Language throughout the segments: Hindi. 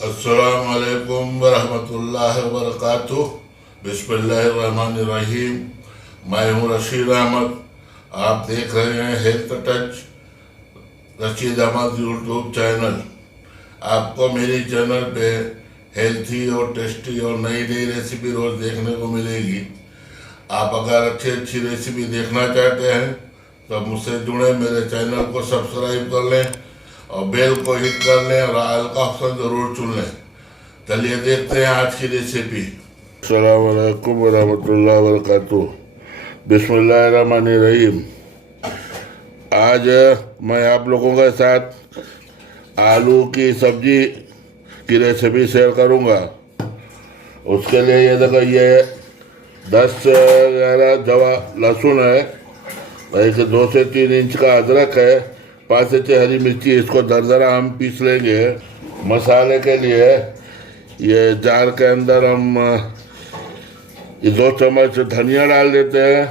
अस्सलामुअलैकुम वरहमतुल्लाहि वबरकातुह। बिस्मिल्लाहिर्रहमानिर्रहीम। मैं हूँ रशीद अहमद। आप देख रहे हैं health touch Rashid Ahmed YouTube channel. आपको मेरी चैनल पे हेल्थी और टेस्टी और नई नई रेसिपी रोज़ देखने को मिलेगी। आप अगर अच्छी रेसिपी देखना चाहते हैं तो मुझसे जुड़े, मेरे चैनल को सब्सक्राइब कर लें और बेल को हिट कर लें और ऑल का ऑप्शन ज़रूर चुन लें। चलिए देखते हैं आज की रेसिपी। अस्सलाम वालेकुम वरहमतुल्लाहि वबरकातुह। बिस्मिल्लाहिर्रहमानिर्रहीम। आज मैं आप लोगों के साथ आलू की सब्जी की रेसिपी शेयर करूंगा। उसके लिए ये देखो, ये 10-11 जवा लहसुन है, एक 2 से 3 इंच का अदरक है, 5 से 6 हरी मिर्ची। इसको दरदरा हम पीस लेंगे। मसाले के लिए ये जार के अंदर हम ये 2 चम्मच धनिया डाल देते हैं,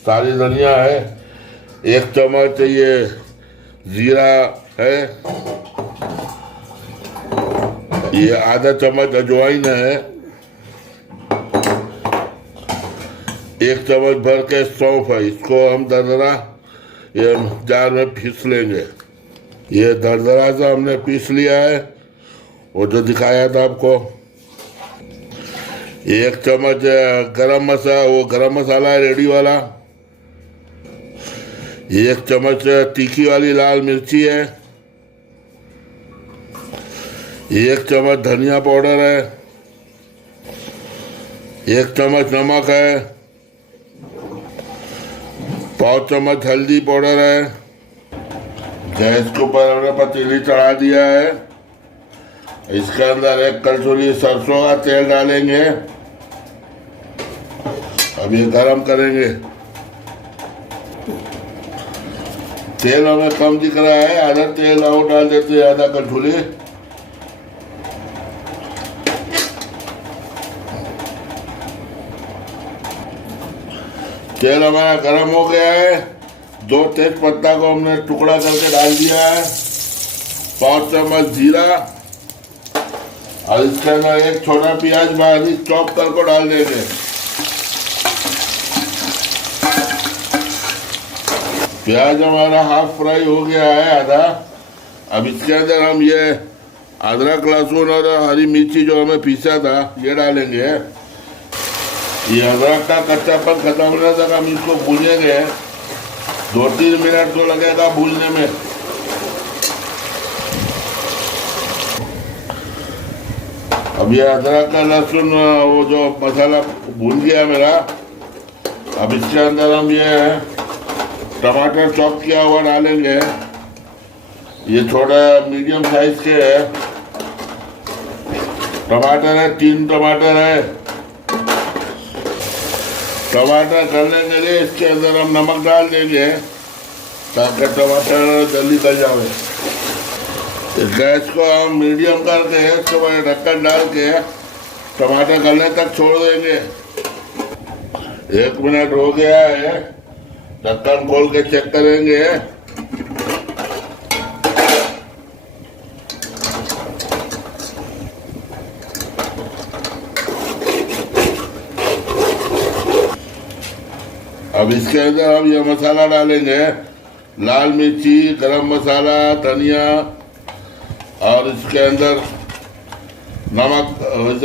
सारी धनिया है। 1 चम्मच ये जीरा है, ये आधा चम्मच अजवाइन है, 1 चम्मच भर के सौंफ है। इसको हम दरदरा ये जार में पीस लेंगे। ये दरदरा सा हमने पीस लिया है, वो जो दिखाया था आपको। 1 चम्मच गरम मसाला है रेडी वाला। 1 चम्मच तीखी वाली लाल मिर्ची है, 1 चम्मच धनिया पाउडर है, 1 चम्मच नमक है, 5 चम्मच हल्दी पाउडर है। गैस के ऊपर हमने पतीली चढ़ा दिया है। इसके अंदर 1 कटोरी सरसों का तेल डालेंगे। अब ये गरम करेंगे। तेल हमें कम दिख रहा है, आधा तेल और डाल देते हैं, आधा कटोरी। तेल हमारा गरम हो गया है। 2 तेज पत्ता को हमने टुकड़ा करके डाल दिया है, 5 चम्मच जीरा, और इसके अंदर 1 छोटा प्याज बारीक चॉप करके डाल देंगे। प्याज हमारा हाफ फ्राई हो गया है, आधा। अब इसके अंदर हम ये अदरक लहसुन और हरी मिर्ची जो हमें पीसा था ये डालेंगे। ये अदरक का कच्चापन खत्म होने तक हम इसको भूनेंगे। 2-3 मिनट तो लगेगा भूनने में। अब ये अदरक का लहसुन वो जो मसाला भून गया मेरा। अब इसके अंदर हम ये टमाटर चॉप किया हुआ डालेंगे। ये थोड़ा मीडियम साइज के है टमाटर है, 3 टमाटर है। टमाटर गलने के लिए इसके अंदर हम नमक डाल देंगे ताकि टमाटर जल्दी गल जाए। गैस को हम मीडियम करके इसके बाद ढक्कन डाल के टमाटर गलने तक छोड़ देंगे। 1 मिनट हो गया है, ढक्कन खोल के चेक करेंगे। अब इसके अंदर हम ये मसाला डालेंगे, लाल मिर्ची, गरम मसाला, धनिया, और इसके अंदर नमक,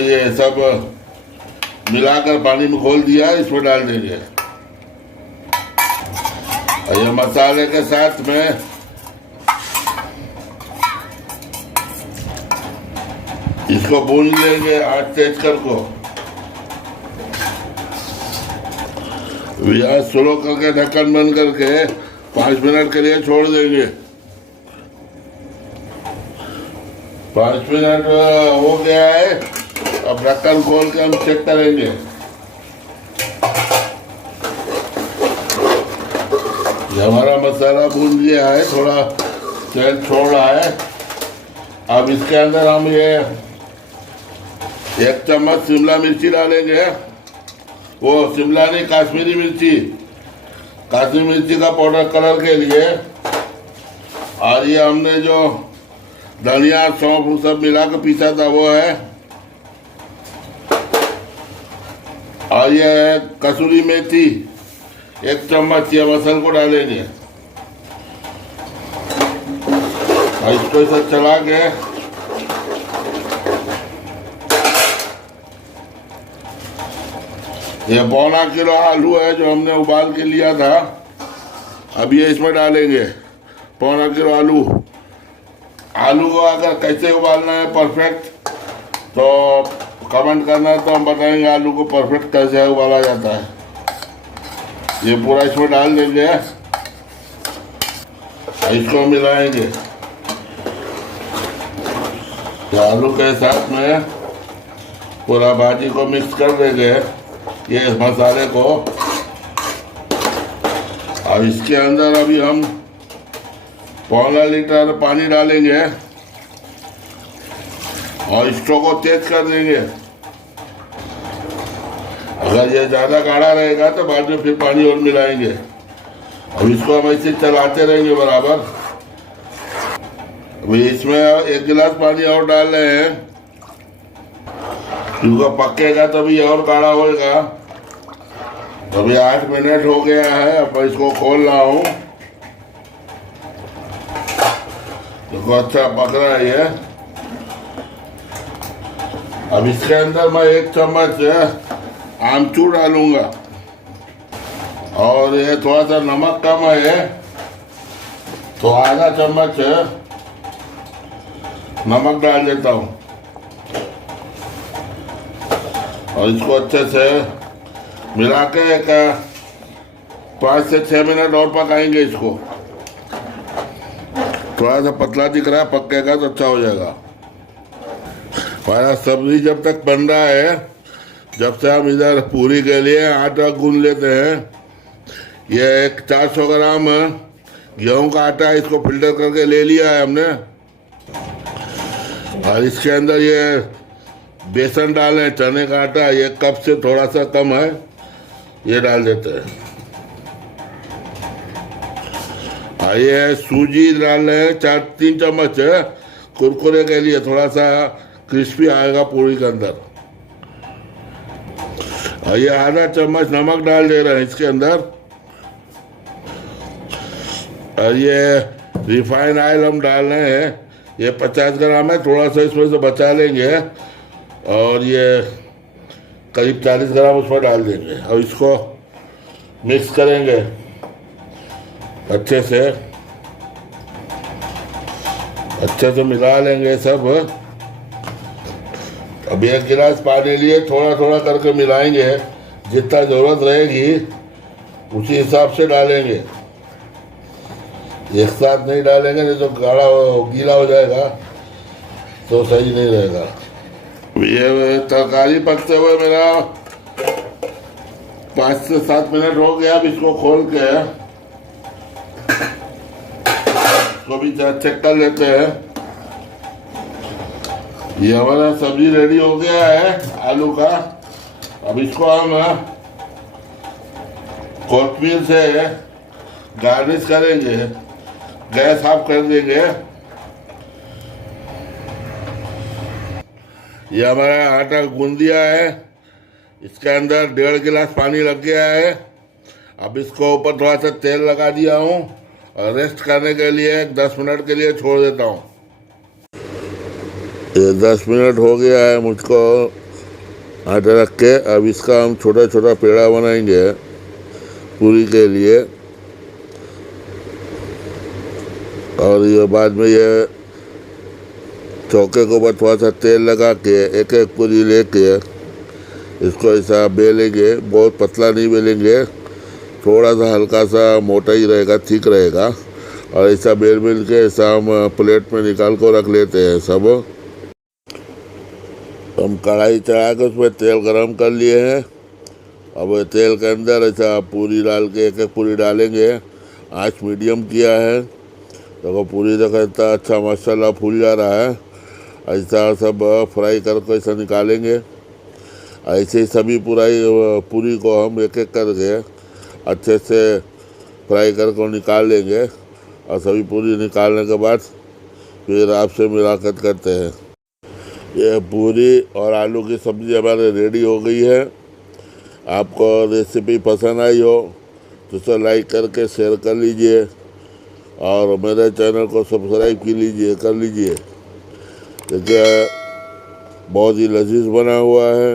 ये सब मिलाकर पानी में घोल दिया, इसमें डाल देंगे। और ये मसाले के साथ में इसको भून लेंगे आंच तेज करके। या स्लो करके ढक्कन बंद करके 5 मिनट के लिए छोड़ देंगे। 5 मिनट हो गया है। अब ढक्कन खोल के हम चेक करेंगे। ये हमारा मसाला भून गया है, थोड़ा तेल छोड़ रहा है। अब इसके अंदर हम ये 1 चम्मच शिमला मिर्ची डालेंगे। वो शिमला नहीं, काश्मीरी मिर्ची, काश्मीरी मिर्ची का पाउडर कलर के लिए। और ये हमने जो धनिया सौंफ सब मिला के पीसा था वो है। और ये है कसूरी मेथी 1 चम्मच, ये मसल को डालेंगे और इसको इसे चला के ये 1.25 किलो आलू है जो हमने उबाल के लिया था, अब ये इसमें डालेंगे 1.25 किलो आलू। आलू को अगर कैसे उबालना है परफेक्ट तो कमेंट करना है, तो हम बताएंगे आलू को परफेक्ट कैसे उबाला जाता है। ये पूरा इसमें डाल देंगे, इसको मिलाएंगे तो आलू के साथ में पूरा भाजी को मिक्स कर देंगे ये इस मसाले को। अब इसके अंदर अभी हम 1.25 लीटर पानी डालेंगे और स्टोव को तेज कर देंगे। अगर ये ज़्यादा गाढ़ा रहेगा तो बाद में फिर पानी और मिलाएंगे। अब इसको हम ऐसे चलाते रहेंगे बराबर। अभी इसमें 1 गिलास पानी और डाल रहे हैं क्योंकि पकेगा तभी और गाढ़ा होएगा। अभी 8 मिनट हो गया है, अब इसको खोल रहा हूँ। देखो अच्छा पक रहा है ये। अब इसके अंदर मैं 1 चम्मच आमचूर डालूंगा और ये थोड़ा सा नमक कम है तो आधा चम्मच नमक डाल देता हूँ और इसको अच्छे से मिला के एक 5 से 6 मिनट और पकाएंगे इसको। थोड़ा सा पतला दिख रहा है, पकेगा तो अच्छा हो जाएगा। हमारा सब्जी जब तक बन रहा है, जब से हम इधर पूरी के लिए आटा गूंद लेते हैं। ये एक 400 ग्राम गेहूं का आटा है, इसको फिल्टर करके ले लिया है हमने और इसके अंदर ये बेसन डालें, चने का आटा 1 कप से थोड़ा सा कम है, ये डाल देते हैं। ये सूजी डाल रहे हैं 4-3 चम्मच कुरकुरे के लिए, थोड़ा सा क्रिस्पी आएगा पूरी के अंदर। ये आधा चम्मच नमक डाल दे रहे हैं इसके अंदर। और ये रिफाइंड ऑयल हम डाल रहे हैं, ये 50 ग्राम है, थोड़ा सा इसमें से बचा लेंगे और ये करीब 40 ग्राम उसमें डाल देंगे और इसको मिक्स करेंगे अच्छे से मिला लेंगे सब। अब 1 गिलास पानी लिए थोड़ा थोड़ा करके मिलाएंगे, जितना ज़रूरत रहेगी उसी हिसाब से डालेंगे, एक साथ नहीं डालेंगे नहीं तो गाढ़ा गीला हो जाएगा तो सही नहीं रहेगा। ये तरकारी पकते हुए मेरा 5 से 7 मिनट हो गया। अब इसको खोल के इसको भी चेक कर लेते हैं। ये हमारा सब्जी रेडी हो गया है आलू का। अब इसको हम कोथिंबीर से गार्निश करेंगे, गैस ऑफ कर देंगे। ये हमारा आटा गूंद दिया है, इसके अंदर 1.5 गिलास पानी लग गया है। अब इसको ऊपर थोड़ा सा तेल लगा दिया हूँ और रेस्ट करने के लिए 10 मिनट के लिए छोड़ देता हूँ। ये 10 मिनट हो गया है मुझको आटा रख के। अब इसका हम छोटा छोटा पेड़ा बनाएंगे पूरी के लिए और ये बाद में ये चौके के ऊपर थोड़ा सा तेल लगा के एक एक पूरी लेके इसको ऐसा बेलेंगे। बहुत पतला नहीं बेलेंगे, थोड़ा सा हल्का सा मोटा ही रहेगा, ठीक रहेगा। और ऐसा बेल के ऐसा हम प्लेट में निकाल को रख लेते हैं सब। हम कढ़ाई चढ़ा के उसमें तेल गरम कर लिए हैं। अब तेल के अंदर ऐसा पूरी डाल के एक एक पूरी डालेंगे। आँच मीडियम किया है तो पूरी देखो इतना अच्छा माशाल्लाह फूल जा रहा है। ऐसा सब फ्राई करके ऐसा निकालेंगे। ऐसे ही सभी पूरी को हम एक एक करके अच्छे से फ्राई करके निकाल लेंगे। और सभी पूरी निकालने के बाद फिर आपसे मुलाकात करते हैं। ये पूरी और आलू की सब्ज़ी हमारे रेडी हो गई है। आपको रेसिपी पसंद आई हो तो उसे लाइक करके शेयर कर लीजिए और मेरे चैनल को सब्सक्राइब कर लीजिए। देखिए बहुत ही लजीज बना हुआ है।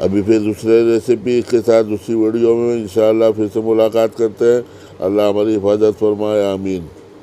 अभी फिर दूसरे रेसिपी के साथ दूसरी वीडियो में इंशाअल्लाह फिर से मुलाकात करते हैं। अल्लाह हमारी हिफाजत फरमाए, आमीन।